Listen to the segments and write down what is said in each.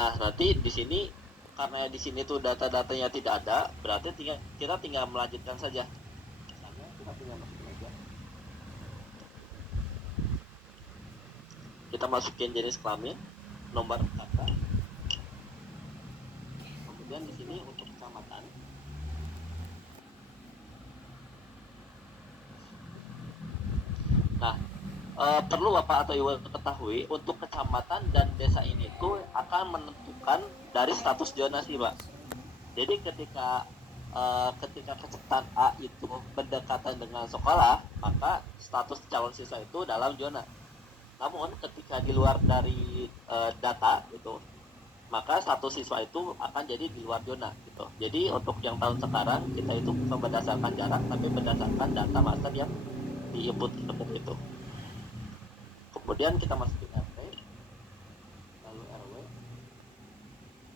Nah, nanti di sini karena di sini tuh data-datanya tidak ada, berarti kita tinggal melanjutkan saja. Misalnya kita tinggal masukin aja. Kita masukin jenis kelamin, nomor kakak. Kemudian di sini untuk kecamatan. Nah, perlu Bapak atau Ibu ketahui untuk kecamatan dan desa ini tuh akan menentukan dari status zonasi, Pak. Jadi ketika kecamatan A itu berdekatan dengan sekolah, maka status calon siswa itu dalam zona. Namun ketika di luar dari data itu, maka status siswa itu akan jadi di luar zona gitu. Jadi untuk yang tahun sekarang kita itu bukan berdasarkan jarak, tapi berdasarkan data master yang di-input seperti itu. Kemudian kita masukin RT, lalu RW,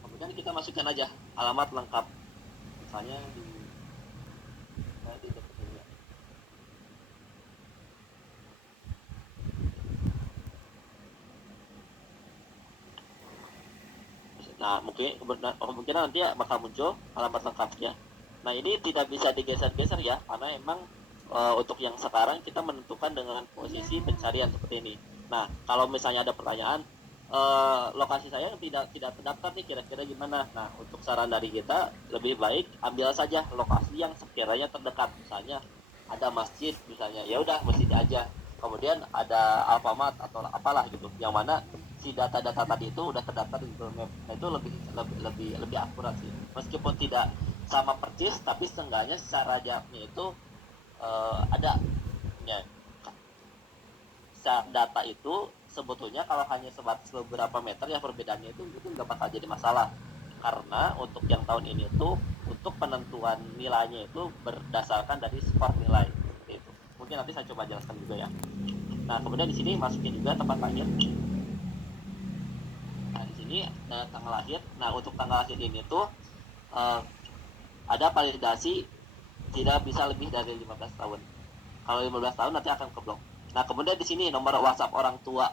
kemudian kita masukkan aja alamat lengkap, misalnya di dekat ini. Nah, kemungkinan nanti bakal muncul alamat lengkapnya. Nah, ini tidak bisa digeser-geser ya, karena emang untuk yang sekarang kita menentukan dengan posisi pencarian seperti ini. Nah, kalau misalnya ada pertanyaan, lokasi saya tidak terdaftar nih, kira-kira gimana? Nah, untuk saran dari kita lebih baik ambil saja lokasi yang sekiranya terdekat. Misalnya ada masjid, misalnya ya udah masjid aja. Kemudian ada Alfamart atau apalah gitu, yang mana si data-data tadi itu udah terdaftar di Google Map. Nah, itu lebih akurat sih. Meskipun tidak sama persis, tapi seenggaknya secara jaraknya itu ada ya. Data itu sebetulnya kalau hanya sebatas beberapa meter ya perbedaannya itu nggak bakal jadi masalah, karena untuk yang tahun ini tuh untuk penentuan nilainya itu berdasarkan dari skor nilai seperti itu. Mungkin nanti saya coba jelaskan juga ya. Nah, kemudian di sini masukin juga tempat lahir. Nah, di sini tanggal lahir. Nah, untuk tanggal lahir ini tuh uh, ada validasi tidak bisa lebih dari 15 tahun. Kalau 15 tahun nanti akan keblok. Nah, kemudian di sini nomor WhatsApp orang tua.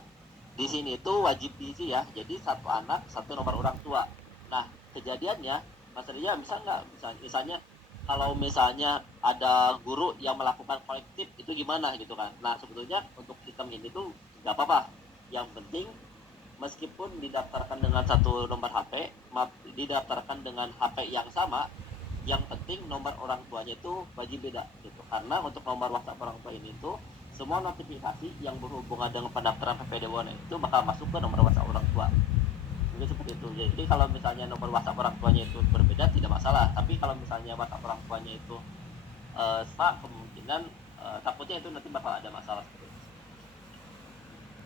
Di sini itu wajib diisi ya. Jadi satu anak, satu nomor orang tua. Nah, kejadiannya, Mas Ria bisa nggak? Misalnya kalau misalnya ada guru yang melakukan kolektif itu gimana gitu kan? Nah, sebetulnya untuk sistem ini tuh nggak apa-apa. Yang penting meskipun didaftarkan dengan satu nomor HP, didaftarkan dengan HP yang sama, yang penting nomor orang tuanya itu wajib beda gitu. Karena untuk nomor WhatsApp orang tua ini tuh semua notifikasi yang berhubungan dengan pendaftaran PPDB itu bakal masuk ke nomor WhatsApp orang tua. Jadi seperti itu. Jadi kalau misalnya nomor WhatsApp orang tuanya itu berbeda tidak masalah. Tapi kalau misalnya WhatsApp orang tuanya itu sama, kemungkinan takutnya itu nanti bakal ada masalah seperti itu.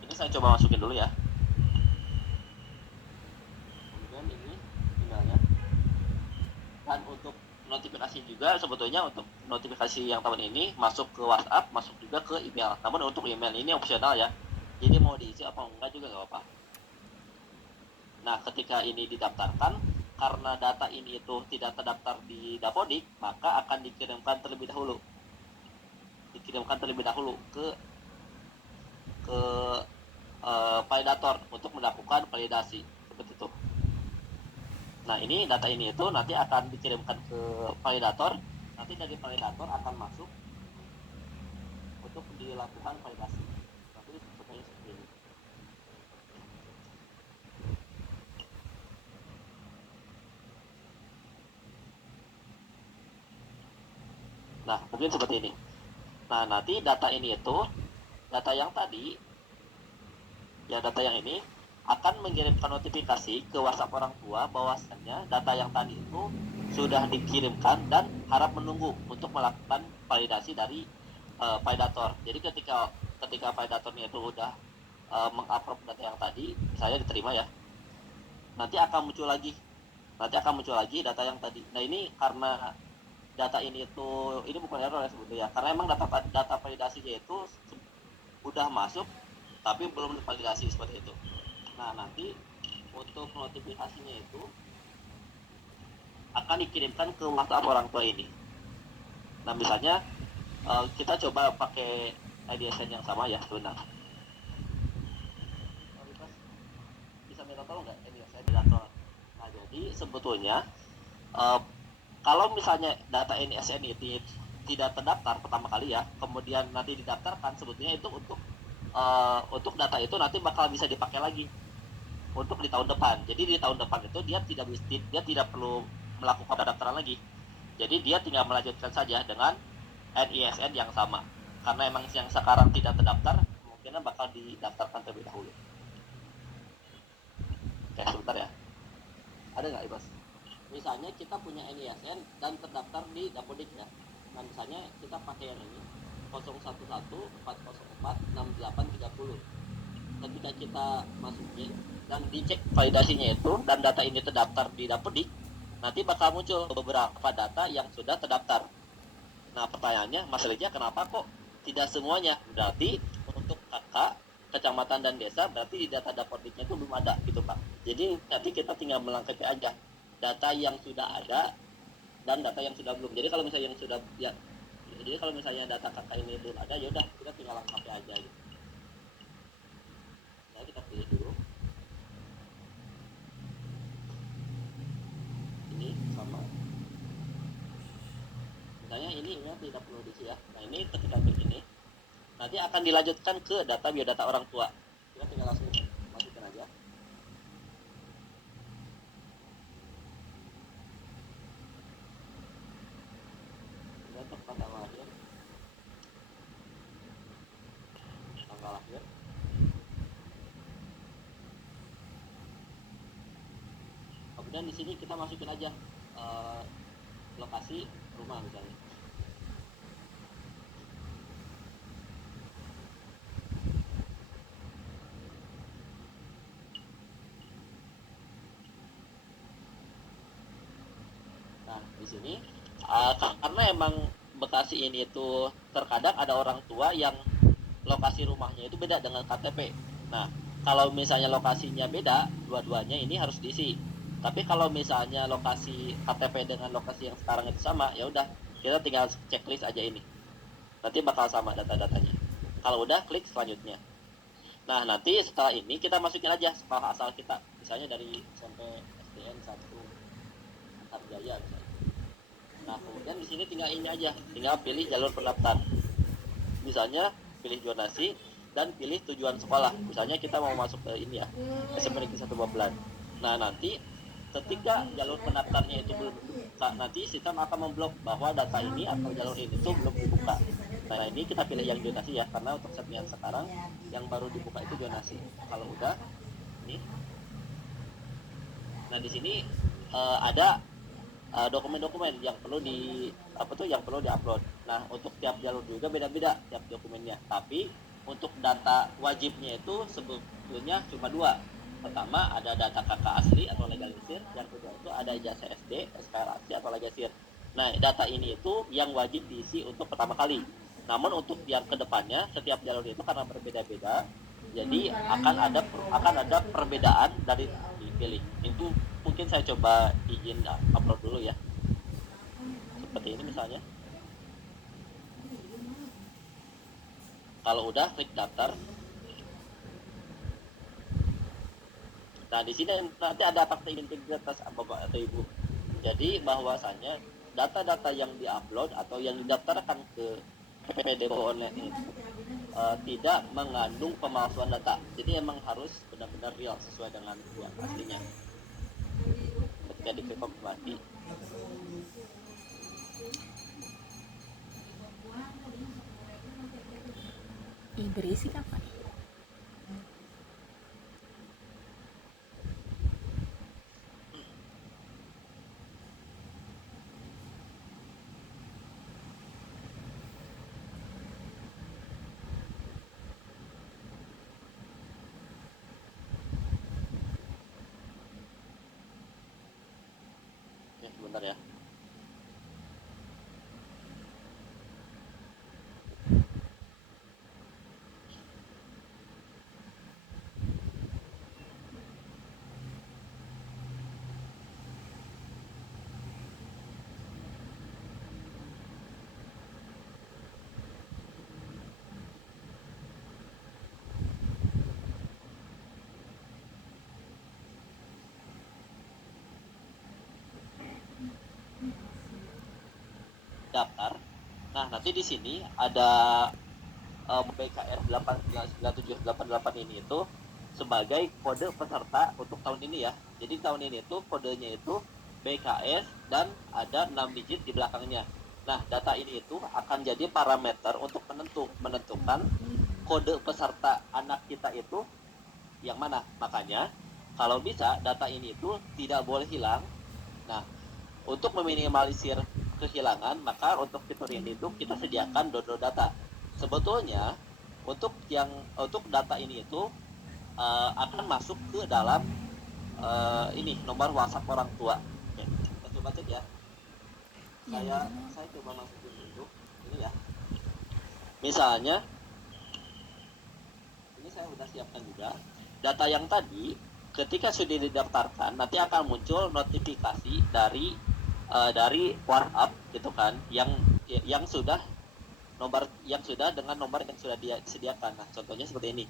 Ini saya coba masukin dulu ya. Kemudian ini emailnya. Dan untuk notifikasi juga sebetulnya untuk notifikasi yang tahun ini masuk ke WhatsApp, masuk juga ke email. Namun untuk email ini opsional ya. Jadi mau diisi apa enggak juga nggak apa-apa. Nah, ketika ini didaftarkan, karena data ini itu tidak terdaftar di Dapodik, maka akan dikirimkan terlebih dahulu. Dikirimkan terlebih dahulu ke validator untuk melakukan validasi seperti itu. Nah, ini data ini itu nanti akan dikirimkan ke validator. Nanti dari validator akan masuk untuk dilakukan validasi. Nanti seperti ini. Nah, mungkin seperti ini. Nah, nanti data ini itu, data yang tadi, ya data yang ini akan mengirimkan notifikasi ke WhatsApp orang tua bahwasannya data yang tadi itu sudah dikirimkan dan harap menunggu untuk melakukan validasi dari validator. Jadi ketika validatornya itu udah mengupload data yang tadi, saya diterima ya. Nanti akan muncul lagi data yang tadi. Nah, ini karena data ini bukan error ya sebetulnya, karena emang data validasinya itu udah masuk tapi belum divalidasi seperti itu. Nah, nanti untuk notifikasinya itu akan dikirimkan ke WhatsApp orang tua ini. Nah, misalnya kita coba pakai IDSN yang sama ya, sebentar. Bisa minta tolong nggak IDSN? Jadi sebetulnya uh, kalau misalnya data NISN itu tidak terdaftar pertama kali ya, kemudian nanti didaftarkan, sebetulnya itu untuk data itu nanti bakal bisa dipakai lagi untuk di tahun depan. Jadi di tahun depan itu dia tidak perlu melakukan pendaftaran lagi. Jadi dia tinggal melanjutkan saja dengan NISN yang sama. Karena emang yang sekarang tidak terdaftar, kemungkinan bakal didaftarkan terlebih dahulu. Oke, sebentar ya. Ada nggak, Ibas? Misalnya kita punya NISN dan terdaftar di Dapodik ya. Nah, misalnya kita pakai yang ini 0114046830. Ketika kita masukin dan dicek validasinya itu dan data ini terdaftar di Dapodik, nanti bakal muncul beberapa data yang sudah terdaftar. Nah, pertanyaannya, masalahnya kenapa kok tidak semuanya? Berarti untuk kakak, kecamatan dan desa, berarti di data Dapodiknya itu belum ada gitu Pak. Jadi nanti kita tinggal melengkapi aja data yang sudah ada dan data yang sudah belum. Jadi kalau misalnya yang sudah ya, jadi kalau misalnya data kakak ini belum ada, ya udah kita tinggal lengkapi aja gitu. Nah, kita pilih dulu. Ini sama. Misalnya ini tidak perlu diisi ya. Nah, ini ketika klik ini nanti akan dilanjutkan ke data biodata orang tua. Kita tinggal langsung masukkan aja. Kita tempat tanggal lahir, kemudian di sini kita masukin aja lokasi rumah misalnya. Nah, di sini karena emang Bekasi ini itu terkadang ada orang tua yang lokasi rumahnya itu beda dengan KTP. Nah, kalau misalnya lokasinya beda, dua-duanya ini harus diisi. Tapi kalau misalnya lokasi KTP dengan lokasi yang sekarang itu sama, ya udah kita tinggal checklist aja ini. Nanti bakal sama data-datanya. Kalau udah, klik selanjutnya. Nah, nanti setelah ini kita masukin aja sekolah asal kita. Misalnya dari SMP SDN 1 Antarjaya misalnya. Nah, kemudian di sini tinggal ini aja, tinggal pilih jalur pendaftar. Misalnya pilih zonasi dan pilih tujuan sekolah. Misalnya kita mau masuk ke ini ya, SMP Negeri 1 Babelan. Nah, nanti ketika jalur pendaftarnya itu belum dibuka, nanti sistem akan memblok bahwa data ini atau jalur ini itu belum dibuka. Nah, ini kita pilih yang zonasi ya, karena untuk settingan sekarang yang baru dibuka itu zonasi. Kalau udah, ini. Nah, di sini ada dokumen-dokumen yang perlu yang perlu diupload. Nah, untuk tiap jalur juga beda-beda tiap dokumennya. Tapi untuk data wajibnya itu sebetulnya cuma dua. Pertama ada data kakak asli atau legalisir, yang kedua itu ada ijazah SD, SKL asli atau legalisir. Nah, data ini itu yang wajib diisi untuk pertama kali. Namun untuk yang kedepannya setiap jalur itu karena berbeda-beda, jadi akan ada perbedaan dari dipilih. Itu mungkin saya coba izin upload dulu ya. Seperti ini misalnya. Kalau udah klik daftar. Nah, di sini nanti ada fakta integritas Bapak atau Ibu. Jadi bahwasanya data-data yang diupload atau yang didaftarkan ke PPDB online ini tidak mengandung pemalsuan data. Jadi emang harus benar-benar real sesuai dengan yang aslinya. Ketika diklik konfirmasi. Berisik apa? Oke, sebentar ya. daftar. Nah, nanti di sini ada BKR 89788 ini itu sebagai kode peserta untuk tahun ini ya. Jadi tahun ini itu kodenya itu BKS dan ada 6 digit di belakangnya. Nah, data ini itu akan jadi parameter untuk menentukan kode peserta anak kita itu yang mana. Makanya kalau bisa data ini itu tidak boleh hilang. Nah, untuk meminimalisir kehilangan, maka untuk fitur ini itu kita sediakan download data. Sebetulnya untuk data ini itu akan masuk ke dalam ini nomor WhatsApp orang tua. Oke, kita coba cek ya. Saya coba masukin dulu ini ya. Misalnya ini saya sudah siapkan juga data yang tadi. Ketika sudah didaftarkan, nanti akan muncul notifikasi dari WhatsApp gitu kan, yang sudah dengan nomor yang sudah disediakan. Nah, contohnya seperti ini.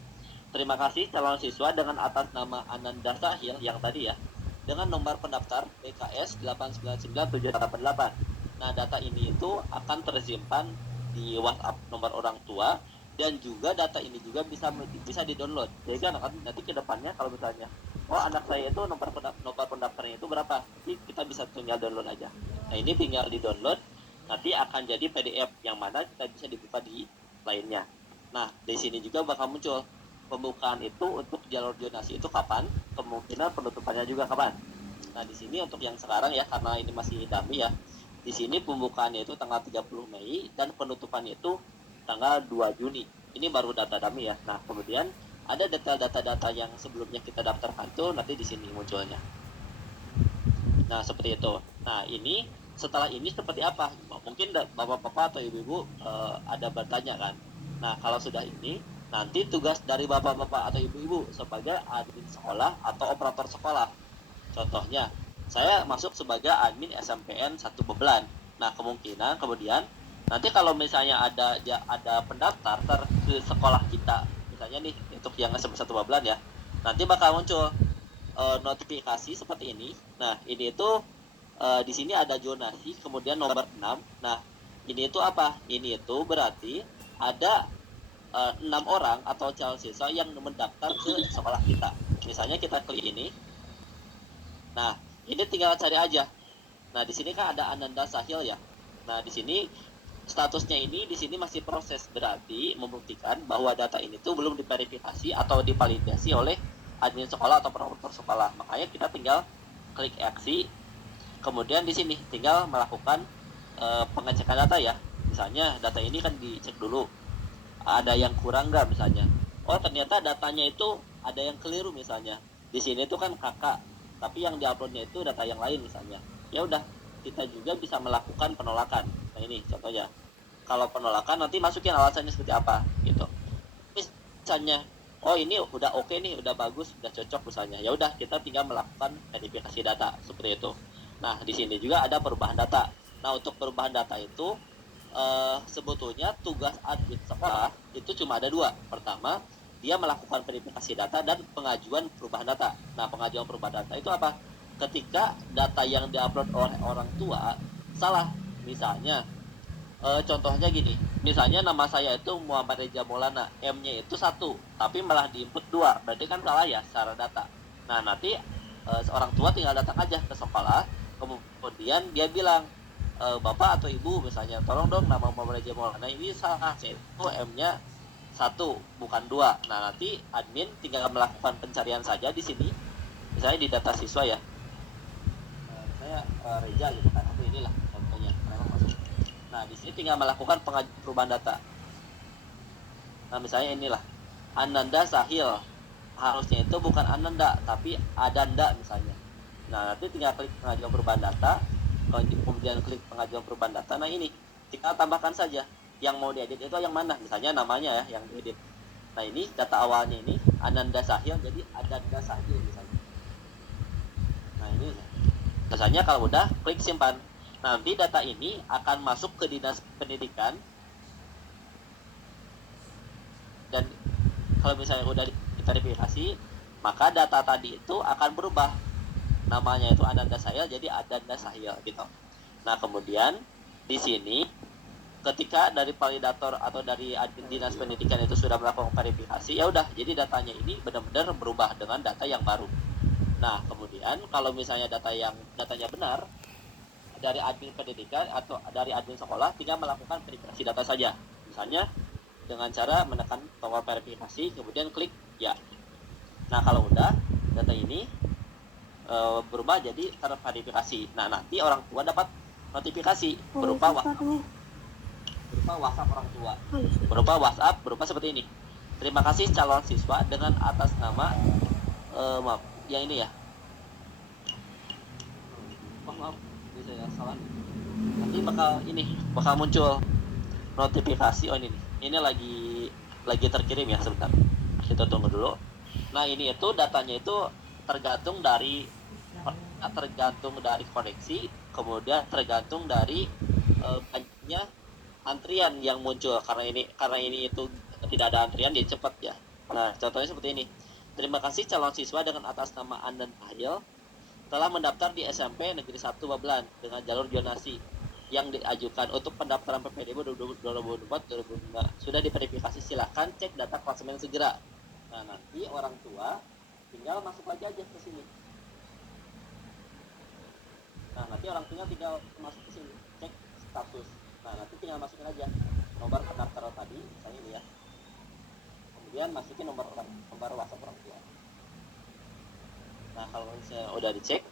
Terima kasih calon siswa dengan atas nama Ananda Sahil yang tadi ya, dengan nomor pendaftar BKS 8997888. Nah, data ini itu akan tersimpan di WhatsApp nomor orang tua, dan juga data ini juga bisa di-download. Jadi kan nanti ke depannya kalau misalnya anak saya itu nomor pendaftarnya itu berapa, jadi kita bisa tinggal download aja. Nah, ini tinggal di-download, nanti akan jadi PDF yang mana kita bisa dibuka di lainnya. Nah, di sini juga bakal muncul pembukaan itu untuk jalur zonasi itu kapan, kemungkinan penutupannya juga kapan. Nah, di sini untuk yang sekarang ya, karena ini masih dummy ya, di sini pembukaannya itu tanggal 30 Mei dan penutupannya itu tanggal 2 Juni. Ini baru data dummy ya. Nah, kemudian ada detail data-data yang sebelumnya kita daftarkan tuh nanti di sini munculnya. Nah, seperti itu. Nah, ini setelah ini seperti apa? Mungkin bapak-bapak atau ibu-ibu ada bertanya kan. Nah, kalau sudah ini, nanti tugas dari bapak-bapak atau ibu-ibu sebagai admin sekolah atau operator sekolah. Contohnya, saya masuk sebagai admin SMPN 1 Bebelan. Nah, kemungkinan kemudian nanti kalau misalnya ada pendaftar ke sekolah kita, misalnya nih untuk yang SMP 1 Bebelan ya, nanti bakal muncul notifikasi seperti ini. Nah, ini itu di sini ada zonasi, kemudian nomor 6. Nah, ini itu apa? Ini itu berarti ada 6 orang atau calon siswa yang mendaftar ke sekolah kita. Misalnya kita klik ini. Nah, ini tinggal cari aja. Nah, di sini kan ada Ananda Sahil ya. Nah, di sini statusnya ini di sini masih proses, berarti membuktikan bahwa data ini tuh belum diverifikasi atau divalidasi oleh admin sekolah atau operator sekolah. Makanya kita tinggal klik aksi, kemudian di sini tinggal melakukan pengecekan data ya. Misalnya data ini kan dicek dulu, ada yang kurang nggak misalnya. Oh, ternyata datanya itu ada yang keliru misalnya. Di sini tuh kan kakak, tapi yang diuploadnya itu data yang lain misalnya. Ya udah, kita juga bisa melakukan penolakan. Nah, ini contohnya. Kalau penolakan nanti masukin alasannya seperti apa gitu. Misalnya, oh ini udah oke nih, udah bagus, udah cocok misalnya. Ya udah, kita tinggal melakukan verifikasi data seperti itu. Nah, di sini juga ada perubahan data. Nah, untuk perubahan data itu sebetulnya tugas admin sekolah itu cuma ada 2. Pertama, dia melakukan verifikasi data dan pengajuan perubahan data. Nah, pengajuan perubahan data itu apa? Ketika data yang diupload oleh orang tua salah, misalnya contohnya gini, misalnya nama saya itu Muhammad Reza Maulana, M-nya itu 1, tapi malah diinput 2, berarti kan salah ya secara data. Nah, nanti orang tua tinggal datang aja ke sekolah, kemudian dia bilang, bapak atau ibu misalnya, tolong dong nama Muhammad Reza Maulana ini salah, itu M-nya 1 bukan 2. Nah, nanti admin tinggal melakukan pencarian saja di sini, misalnya di data siswa ya, saya Reza gitu kan, atau inilah contohnya memang masuk. Nah, di sini tinggal melakukan perubahan data. Nah, misalnya inilah Ananda Sahil, harusnya itu bukan Ananda tapi Adanda misalnya. Nah, nanti tinggal klik pengajuan perubahan data, kemudian klik pengajuan perubahan data. Nah, ini tinggal tambahkan saja yang mau diedit itu yang mana, misalnya namanya ya yang diedit. Nah, ini data awalnya ini Ananda Sahil jadi Adanda Sahil misalnya. Nah, ini misalnya kalau udah klik simpan. Nanti data ini akan masuk ke dinas pendidikan, dan kalau misalnya udah diverifikasi, maka data tadi itu akan berubah, namanya itu Ananda Sahil jadi Adanda Sahil gitu. Nah, kemudian di sini ketika dari validator atau dari admin dinas pendidikan itu sudah melakukan verifikasi, ya udah, jadi datanya ini benar-benar berubah dengan data yang baru. Nah, kemudian kalau misalnya datanya benar dari admin pendidikan atau dari admin sekolah, tinggal melakukan verifikasi data saja. Misalnya dengan cara menekan tombol verifikasi, kemudian klik ya. Nah, kalau udah data ini berubah jadi terverifikasi. Nah, nanti orang tua dapat notifikasi berupa WhatsApp orang tua. Berupa WhatsApp, berupa seperti ini. Terima kasih calon siswa dengan atas nama maaf, yang ini ya. Maaf, ini saya salah. Nanti bakal muncul notifikasi. Oh, ini nih. Ini lagi terkirim ya, sebentar. Kita tunggu dulu. Nah, ini itu datanya itu tergantung dari koneksi, kemudian tergantung dari banyaknya antrian yang muncul. Karena ini itu tidak ada antrian, dia cepat ya. Nah, contohnya seperti ini. Terima kasih calon siswa dengan atas nama Andan Tahil telah mendaftar di SMP Negeri 1 Babelan dengan jalur zonasi yang diajukan untuk pendaftaran PPDB 2024-2025 sudah diverifikasi. Silahkan cek data klasemen segera. Nah, nanti orang tua tinggal masuk lagi aja ke sini. Nah, nanti orang tua tinggal masuk ke sini, cek status. Nah, nanti tinggal masukin aja nomor pendaftaran tadi, misalnya ini ya. Kemudian masukin nomor WhatsApp orang tua. Nah, kalau misalnya udah dicek,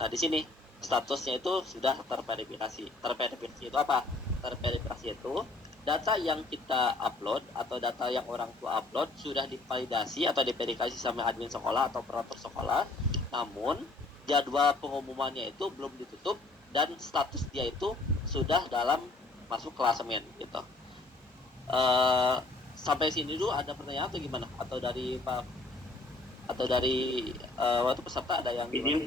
nah di sini statusnya itu sudah terverifikasi. Terverifikasi itu apa? Terverifikasi itu data yang kita upload atau data yang orang tua upload sudah divalidasi atau diverifikasi sama admin sekolah atau operator sekolah, namun jadwal pengumumannya itu belum ditutup dan status dia itu sudah dalam masuk klasemen gitu. Sampai sini dulu ada pertanyaan atau gimana? Atau dari Pak waktu peserta ada yang Ini